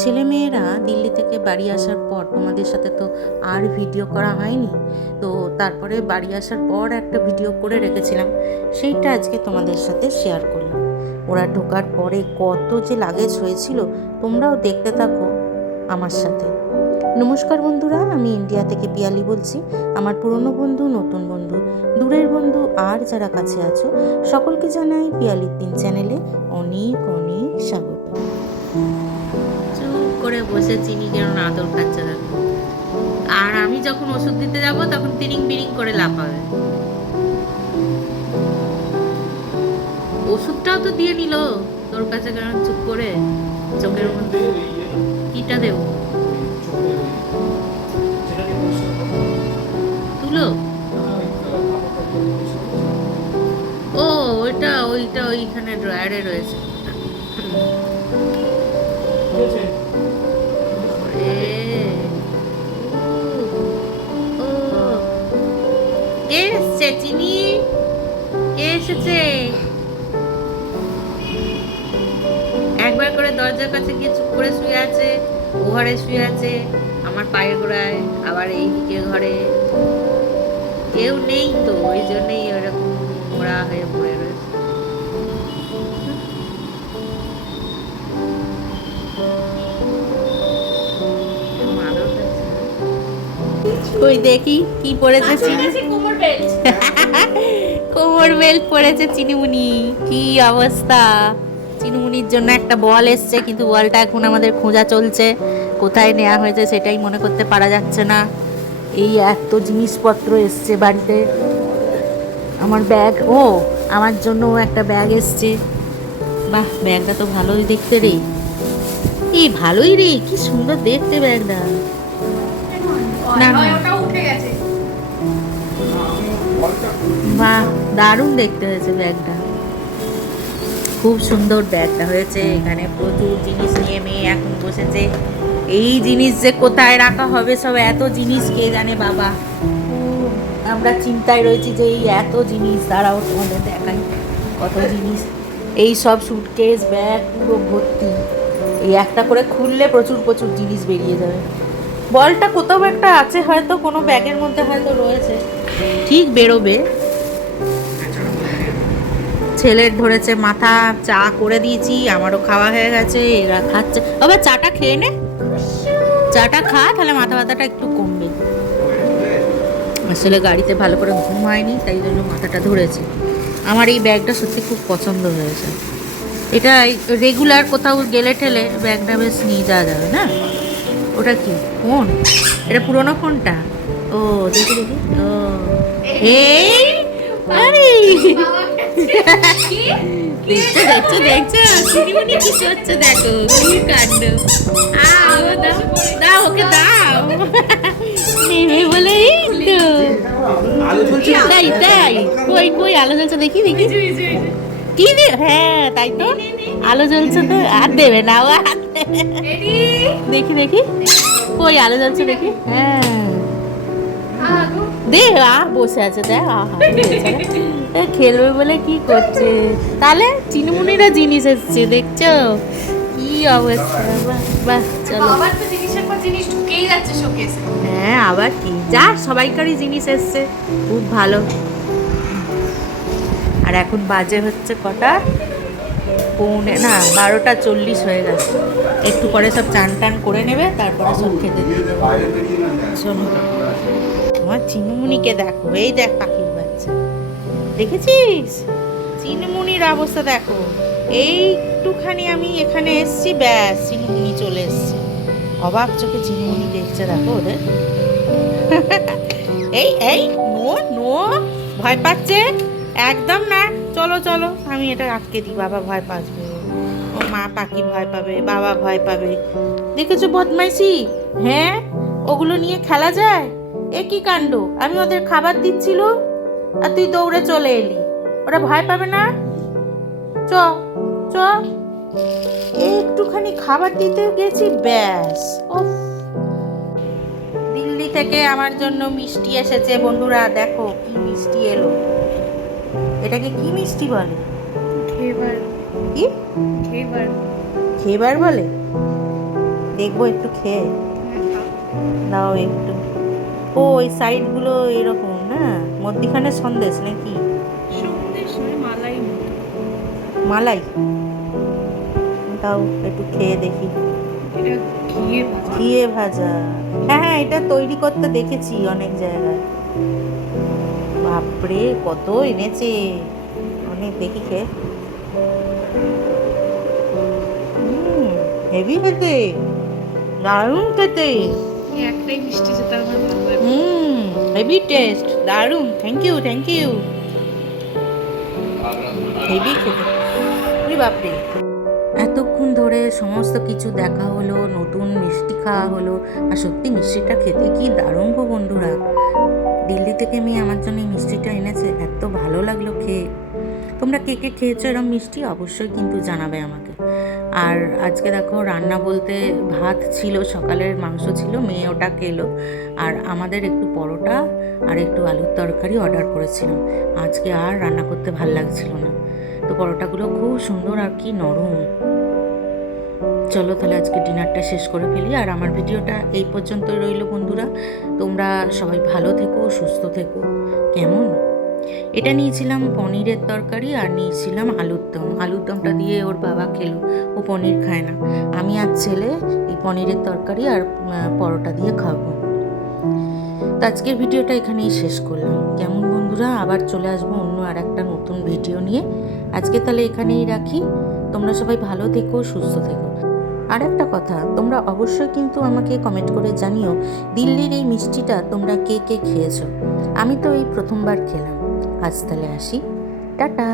ছেলে মেয়েরা দিল্লি থেকে বাড়ি আসার পর, তোমাদের সাথে তো আর ভিডিও করা হয়নি, তো তারপরে বাড়ি আসার পর একটা ভিডিও করে রেখেছিলাম, সেইটা আজকে তোমাদের সাথে শেয়ার করলাম। ওরা ঢোকার পরে কত যে লাগেজ হয়েছিল, তোমরাও দেখতে থাকো আমার সাথে। নমস্কার বন্ধুরা, আমি ইন্ডিয়া থেকে পিয়ালি বলছি, আমার পুরনো বন্ধু, নতুন বন্ধু, দূরের বন্ধু, আর যারা কাছে আছো, সকলকে জানাই পিয়ালির দিন চ্যানেলে অনেক অনেক স্বাগত। করে বসে চিনি কেন আদর খাচ্ছে দেখো আর আমি যখন ওষুধ দিতে যাব, তখন তিরিং বিরিং করে লাফাবে। ওষুধটাও তো দিয়ে নিল তোর কাছে কেন চুপ করে? চোখের মধ্যে কিটা দেবো? তুলো? ও, ওইটা ওইটা ওইখানে ড্রয়ারে রয়েছে। দরজার কাছে গিয়ে চুপ করে শুয়ে আছে ও ঘরে শুয়ে আছে আমার পায়ের গোড়ায় আবার এই দিকে ঘরে। কেউ নেই তো ওই জন্যই ওরকম মোড়া হয়ে পড়ে রয়েছে। ওই দেখি কি পড়েছে চিনি? কোমর বেল্ট পড়েছে চিনিমুনি কি অবস্থা? চিনিমুনির জন্য একটা বল এসছে কিন্তু বলটা এখন আমাদের খোঁজা চলছে। কোথায় নেওয়া হয়েছে সেটাই মনে করতে পারা যাচ্ছে না। এই এত জিনিসপত্র এসছে বাড়িতে। আমার ব্যাগ ও আমার জন্য একটা ব্যাগ এসছে। বাহ ব্যাগটা তো ভালোই দেখতে রে। এই ভালোই রে কি সুন্দর দেখতে ব্যাগটা। না, বাহ দারুণ দেখতে হয়েছে ব্যাগটা। খুব সুন্দর ব্যাগটা হয়েছে। এখানে প্রচুর জিনিস নিয়ে মেয়ে এখন বসেছে। এই জিনিস যে কোথায় রাখা হবে সব এত জিনিস কে জানে বাবা। আমরা চিন্তায় রয়েছি যে এই এত জিনিস দাঁড়াও তোমাদের দেখাই। কত জিনিস। এই সব সুটকেস ব্যাগ পুরো ভর্তি। এই একটা করে খুললে প্রচুর প্রচুর জিনিস বেরিয়ে যাবে। বলটা কোথাও একটা আছে হয়তো কোনো ব্যাগের মধ্যে হয়তো রয়েছে। ঠিক বেরোবে। ছেলের ধরেছে, মাথা চা করে দিয়েছি, আমারও খাওয়া হয়ে গেছে, এরা খাচ্ছে। আবার চাটা খেয়ে নে। চাটা খা, তাহলে মাথা ব্যথাটা একটু কমবে। আসলে গাড়িতে ভালো করে ঘুম হয়নি, তাই জন্য মাথাটা ধরেছে। আমার এই ব্যাগটা সত্যি খুব পছন্দ হয়েছে। এটা রেগুলার কোথাও গেলে ঠেলে ব্যাগটা বেশ নিয়ে যাওয়া যাবে, না? ওটা কি? ফোন? এটা পুরোনো ফোনটা? ও, দেখি দেখি। ও, এই, আরে! দেখছ দেখছ? দেখছ চিনিমুনি কি করছে দেখো কি কাণ্ড। আও দাও দাও ওকে দাও। নেবে বলে এই তো। তাই তাই। কই কই আলো জ্বলছে দেখি দেখি। কি দে? হ্যাঁ তাই তো। আলো জ্বলছে তো আর দেবে না ও আর দেখি দেখি। কই আলো জ্বলছে দেখি। হ্যাঁ। দে আ বসে আছে দেখ আহা খেলবে বলে কি করছে? তাহলে চিনিমুনিরা জিনিস এসছে দেখছ? কি অবস্থা? বাহ বাহ চলো। হ্যাঁ আবার কি? যা সবাইকারই জিনিস এসছে। খুব ভালো। আর এখন বাজে হচ্ছে কটা? পৌনে না বারোটা চল্লিশ হয়ে গেছে। একটু পরে সব চান টান করে নেবে তারপরে সব খেতে দিয়ে দেবে। শোনো। আমার চিনুমুনিকে দেখো। এই দেখ বাচ্চা দেখেছিস? চিনমুনির অবস্থা দেখো। এইটুখানি আমি এখানে এসছি, ব্যাস, চিনমুনি চলে এসছে। অবাক চোখে চিনমুনি দেখছে, দেখো ওদের। এই এই নো নো ভয় পাচ্ছে? একদম না। চলো চলো, আমি এটা আটকে দিই, বাবা ভয় পাবে ও মা পাখি ভয় পাবে, বাবা ভয় পাবে। দেখেছ বদমাইশি? হ্যাঁ ওগুলো নিয়ে খেলা যায়? এ কি কাণ্ড? আমি ওদের খাবার দিচ্ছিল? আর তুই দৌড়ে চলে এলি। ওরা ভয় পাবে না? চ চ। একটুখানি খাবার দিতে গেছি ব্যাস। উফ। দিল্লি থেকে আমার জন্য মিষ্টি এসেছে বন্ধুরা দেখো কি মিষ্টি এলো। এটাকে কি মিষ্টি বলে? খেবার কি? খেবার খেবার বলে? দেখব একটু খেয়ে। দাও একটু। ও ওই সাইডগুলো এরকম। না মধ্যিখানে সন্দেশ নাকি? মালাই। মালাই? দাও একটু খেয়ে দেখি। ঘিয়ে ভাজা। হ্যাঁ হ্যাঁ এটা তৈরি করতে দেখেছি অনেক জায়গায়। বাপরে কত এনেছে। অনেক দেখি খেয়ে। হেভি খেতে। দারুণ খেতে। একটাই মিষ্টি হুম হেভি টেস্ট, দারুণ thank you thank you heavy খেতে। বাপরে। এতক্ষণ ধরে সমস্ত কিছু দেখা হলো, নতুন মিষ্টি খাওয়া হলো, আর সত্যি মিষ্টিটা খেতে কি দারুণ গো বন্ধুরা। দিল্লি থেকে মেয়ে আমার জন্য এই মিষ্টিটা এনেছে, এত ভালো লাগল খেয়ে। তোমরা কে কে খেয়েছো এরম মিষ্টি অবশ্যই কিন্তু জানাবে আমাকে। আর আজকে দেখো রান্না বলতে ভাত ছিল, সকালের মাংস ছিল, মেয়ে ওটা খেলো আর আমাদের একটু পরোটা আর একটু আলুর তরকারি অর্ডার করেছিলাম। আজকে আর রান্না করতে ভালো লাগছিল না। তো পরোটাগুলো খুব সুন্দর আর কি নরম। চলো তাহলে আজকে ডিনারটা শেষ করে ফেলি। আর আমার ভিডিওটা এই পর্যন্ত রইল বন্ধুরা। তোমরা সবাই ভালো থেকো, সুস্থ থেকো। কেমন? এটা নিয়েছিলাম পনিরের তরকারি আর নিয়েছিলাম আলুর দম। আলুর দমটা দিয়ে ওর বাবা খেলো। ও পনির খায় না। আমি আর ছেলে এই পনিরের তরকারি আর পরোটা দিয়ে খাব। তো আজকের ভিডিওটা এখানেই শেষ করলাম। কেমন বন্ধুরা? আবার চলে আসব অন্য আর একটা নতুন ভিডিও নিয়ে। আজকে তাহলে এখানেই রাখি। তোমরা সবাই ভালো থেকো, সুস্থ থেকো। আর একটা কথা, তোমরা অবশ্যই কিন্তু আমাকে কমেন্ট করে জানিও দিল্লির এই মিষ্টিটা তোমরা কে কে খেয়েছো। আমি তো এই প্রথমবার খেলাম। আজ তাহলে আসি। টাটা।